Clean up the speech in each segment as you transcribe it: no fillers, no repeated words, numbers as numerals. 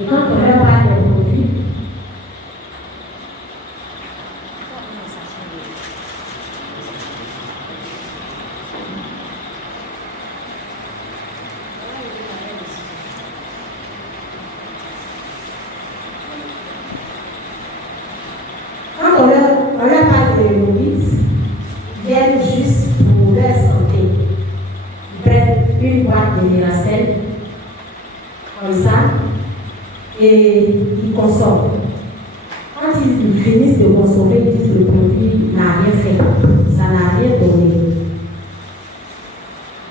Et quand on leur parle des produits, quand on leur parle de novices, ils viennent juste pour leur santé. Ils prennent une boîte de Miracel, comme ça, et ils consomment. Quand ils finissent de consommer, ils disent que le produit n'a rien fait, ça n'a rien donné.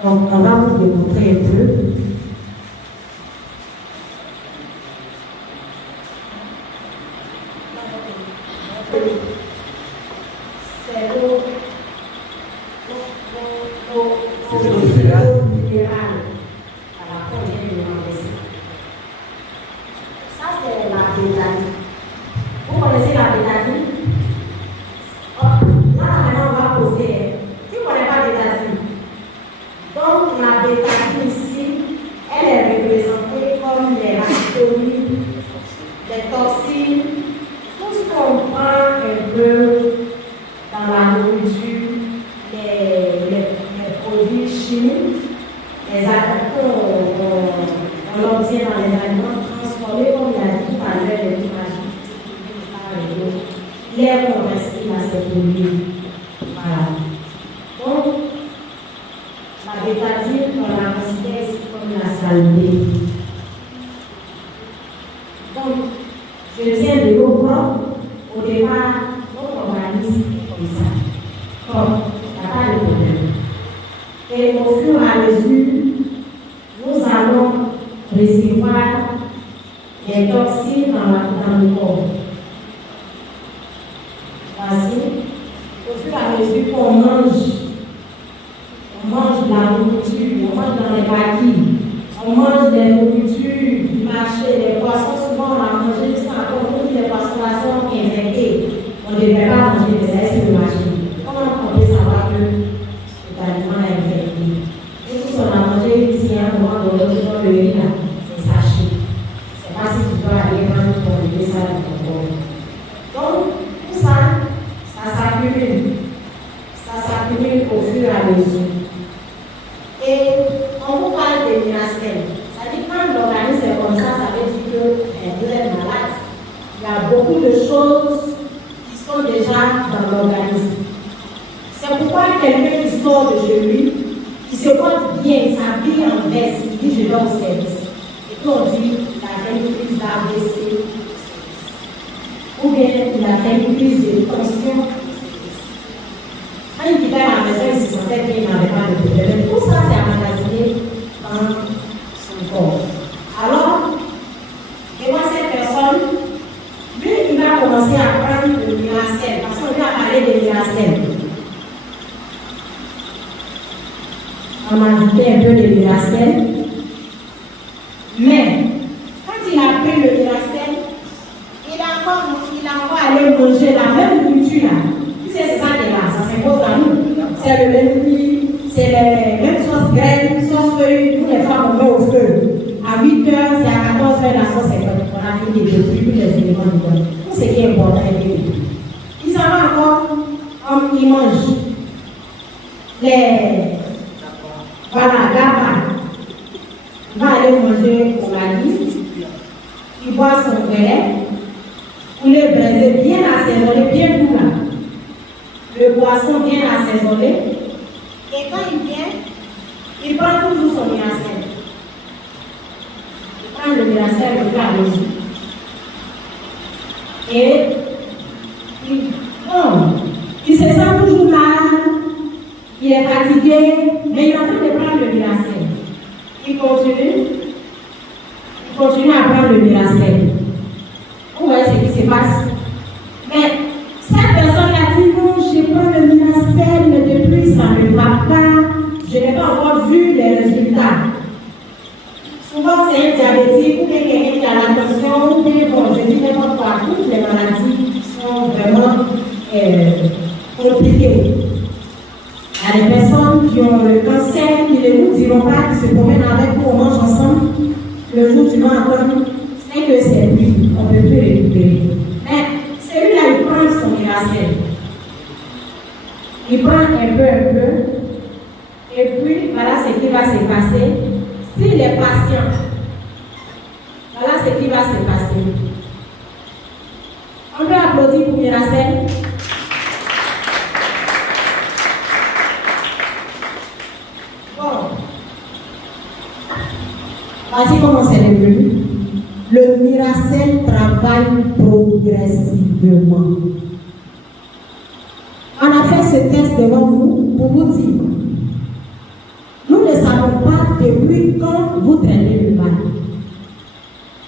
Donc, on va vous démontrer un peu. C'est l'eau minérale à la première numéro. Ça, c'est la bétadine. Vous connaissez la bétadine? Là, maintenant, on va poser. Qui ne connaît pas la bétadine? Donc, la bétadine ici, elle est représentée comme les racines, les toxines, tout ce qu'on prend un peu dans la nourriture, les produits chimiques, les aliments on l'obtient dans les aliments transformés, comme il a dit tout à l'heure, les images, l'air qu'on respire à ces produits. Voilà. Donc, la bétadine, on la considère ici comme la saleté. Donc, je tiens de l'eau propre. Au départ, notre organisme est comme ça. Comme, il n'y a pas de problème. Et au fur et à mesure, nous allons recevoir des toxines dans le corps. Voici, au fur et à mesure qu'on mange de la nourriture, on mange dans les paquets, on mange des nourritures du marché, les poissons, souvent on a mangé jusqu'à encore les poissons là sont infectés. On ne devrait pas manger des ailes sur le marché. Comment on peut savoir que cet aliment est infecté? Et si on a mangé ici à un moment donné, le riz là, c'est sachet. C'est pas si tu dois aller prendre pour lever ça dans ton corps. Donc, tout ça, ça s'accumule. Ça s'accumule au fur et à mesure. Et on vous parle de Miracel. Ça dit quand l'organisme est comme ça veut dire que vous êtes malade. Il y a beaucoup de choses qui sont déjà dans l'organisme. C'est pourquoi quelqu'un qui sort de chez lui, qui se porte bien, s'habille en veste, il dit je vais au service. Et puis on dit il a fait une crise d'AVC, ou bien il a fait une crise de tension. Quand il quittait la maison, il se sentait bien, il n'avait pas de problème. Tout ça, c'est emmagasiné dans son corps. Alors, et moi, cette personne, lui, il va commencer à prendre le Miracel, parce qu'on lui a parlé de Miracel. On a ajouté un peu de Miracel. Mais, quand il a pris le Miracel, il a encore allé manger la même nourriture là. C'est ça qui est là, ça s'impose à nous. C'est le même riz, c'est les mêmes sauces graines, sauces feuilles, nous les femmes on met au feu. À 8 heures, c'est à 14 heures la sauce est faite. On a mis des tous les éléments dedans. Tout ce qui est important est fait. Il s'en va encore, il mange. Voilà, GABA. Il va aller manger au mali. Il boit son verre. Il est braisé bien assaisonné, bien doux là. Le poisson bien assaisonné. Et quand il vient, il prend toujours son Miracel. Il prend le Miracel, il va à l'eau. Et il se sent toujours mal, il est fatigué, mais il est en train de prendre le Miracel. Il continue à prendre le Miracel. Vous voyez ce qui se passe. Mais cette personne a dit non, je prends le Miracel, mais depuis ça ne va pas. Je n'ai pas encore vu les résultats. Souvent, c'est un diabétique ou quelqu'un qui a la tension, ou bien, bon, je dis n'importe quoi, toutes les maladies sont vraiment compliquées. Il y a des personnes qui ont le cancer, qui ne nous diront pas, qui se promènent avec nous, on mange ensemble. Le jour du 20 c'est que lui. Mais celui-là, il prend son miracel. Il prend un peu, et puis voilà ce qui va se passer. S'il est patient, voilà ce qui va se passer. On peut applaudir pour Miracel. Bon. Voici comment c'est devenu. Le Miracel travaille progressivement. On a fait ce test devant vous pour vous dire. Nous ne savons pas depuis quand vous traînez le mal.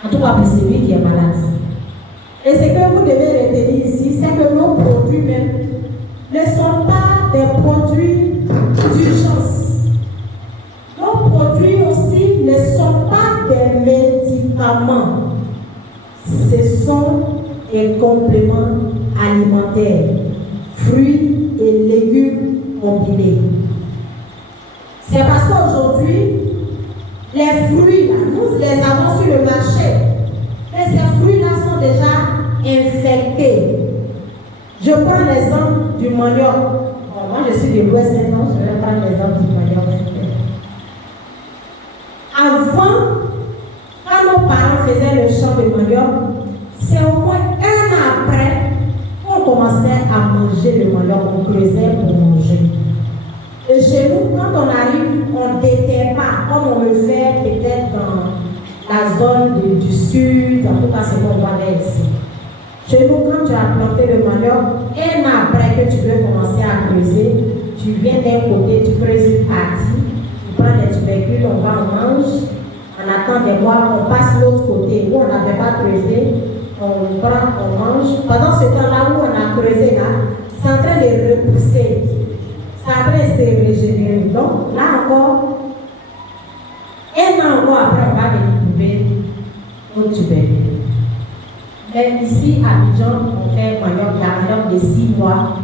En tout cas, pour celui qui est malade. Et ce que vous devez retenir ici, c'est que nos produits même ne sont pas des produits d'urgence. Nos produits aussi ne sont pas des médicaments. Ce sont des compléments alimentaires, fruits et légumes combinés. C'est parce qu'aujourd'hui, les fruits, là, nous les avons sur le marché. Mais ces fruits-là sont déjà infectés. Je prends l'exemple du manioc. Bon, moi, je suis de l'Ouest maintenant, je vais prendre l'exemple du manioc. Avant, quand nos parents faisaient le champ de manioc, c'est au moins 1 an après qu'on commençait à manger le manioc, on creusait pour manger. Et chez nous, quand on arrive, on ne déterre pas, comme on le fait peut-être dans la zone du sud, en tout cas c'est qu'on voit ici. Chez nous, quand tu as planté le manioc, 1 an après que tu veux commencer à creuser, tu viens d'un côté, tu creuses une partie, tu prends les tubercules, on va, on mange, on attend des mois, on passe l'autre côté où on n'avait pas creusé, on prend, on mange. Pendant ce temps-là où on a creusé là, c'est en train de repousser. C'est en train de se régénérer. Donc, là encore, 1 an encore après, on va retrouver nos tubercules. Mais ici, à Abidjan, on fait manioc, la manioc de 6 mois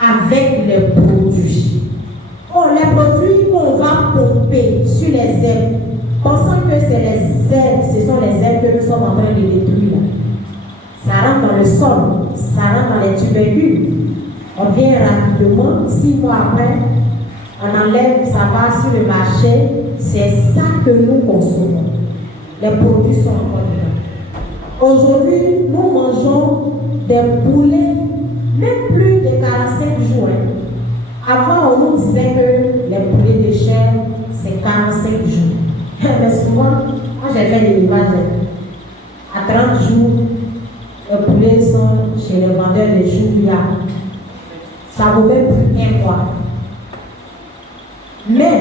avec les produits. Oh, les produits qu'on va pomper sur les herbes, pensant que c'est les herbes, ce sont les herbes que nous sommes en train de détruire. Ça rentre dans le sol, ça rentre dans les tubercules. On vient rapidement, 6 mois après, on enlève, ça va sur le marché, c'est ça que nous consommons. Les produits sont encore dedans. Aujourd'hui, nous mangeons des poulets, même plus de 45 jours. Avant, on nous disait que les poulets de chair, c'est 45 jours. Mais souvent, moi j'ai fait l'élevage. À 30 jours, les poulets sont chez les vendeurs de choux. Ça vaut même plus 1 mois. Mais,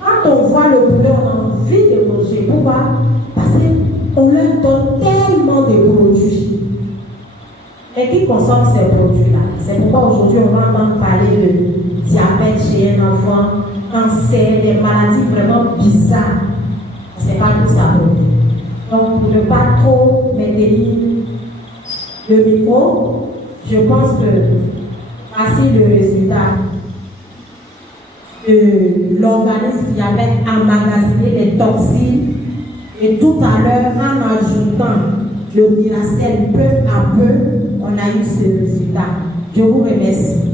quand on voit le poulet, on a envie de manger. Pourquoi? Parce qu'on leur donne tellement de produits. Et qui consomme ces produits-là? C'est pourquoi aujourd'hui on va entendre parler de diabète chez un enfant, cancer, des maladies vraiment bizarres. Ce n'est pas tout ça. Donc, pour ne pas trop maintenir le micro, je pense que voici le résultat de l'organisme qui avait emmagasiné les toxines. Et tout à l'heure, en ajoutant le Miracel peu à peu, on a eu ce résultat. Je vous remercie.